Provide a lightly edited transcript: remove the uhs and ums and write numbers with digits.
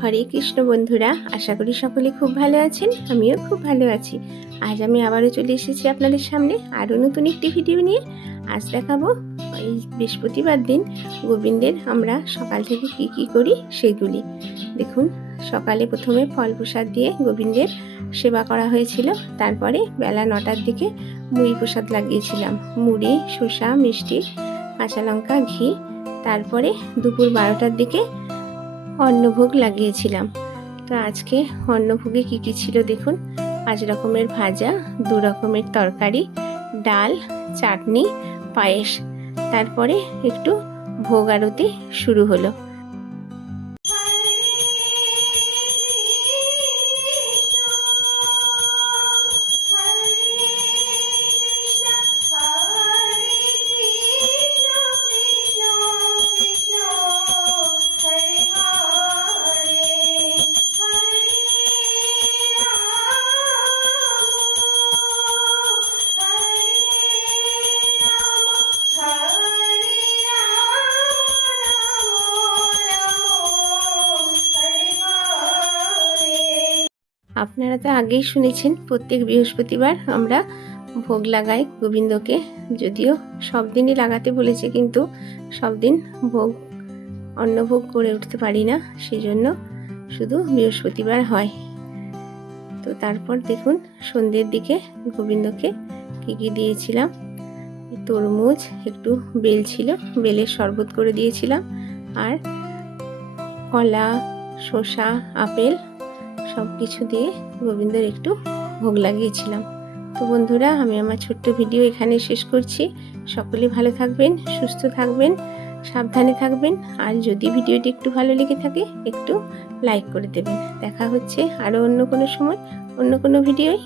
হরে কৃষ্ণ বন্ধুরা, আশা করি সকলে খুব ভালো আছেন। আমিও খুব ভালো আছি। আজ আমি আবারও চলে এসেছি আপনাদের সামনে আরও নতুন একটি ভিডিও নিয়ে। আজ দেখাবো এই বৃহস্পতিবার দিন গোবিন্দের আমরা সকাল থেকে কি করি সেগুলি। দেখুন, সকালে প্রথমে ফল প্রসাদ দিয়ে গোবিন্দের সেবা করা হয়েছিল। তারপরে বেলা 9টার দিকে মুড়ি প্রসাদ লাগিয়েছিলাম। মুড়ি, শসা, মিষ্টি, কাঁচা লঙ্কা, ঘি। তারপরে দুপুর 12টার দিকে অন্নভোগ লাগিয়েছিলাম। তো আজকে অন্নভোগে কি ছিল দেখুন। 5 রকমের ভাজা, 2 রকমের তরকারি, ডাল, চাটনি, পায়েস। তারপরে একটু ভোগ আরতি শুরু হলো। আপনারা তো আগেই শুনেছেন, প্রত্যেক বৃহস্পতিবার আমরা ভোগ লাগাই গোবিন্দকে। যদিও সব দিনই লাগাতে বলেছে, কিন্তু সব দিন অন্নভোগ করে উঠতে পারি না, সেই জন্য শুধু বৃহস্পতিবার হয়। তো তারপর দেখুন, সন্ধ্যের দিকে গোবিন্দকে কি দিয়েছিলাম। তরমুজ, একটু বেল ছিল, বেলের শরবত করে দিয়েছিলাম, আর কলা, শসা, আপেল সব কিছু দিয়ে গোবিন্দের একটু ভোগ লাগিয়েছিলাম। তো বন্ধুরা, আমি আমার ছোট্ট ভিডিও এখানে শেষ করছি। সকলে ভালো থাকবেন, সুস্থ থাকবেন, সাবধানে থাকবেন। আর যদি ভিডিওটি একটু ভালো লেগে থাকে, একটু লাইক করে দেবেন। দেখা হচ্ছে আরও অন্য কোনো সময়, অন্য কোনো ভিডিওয়।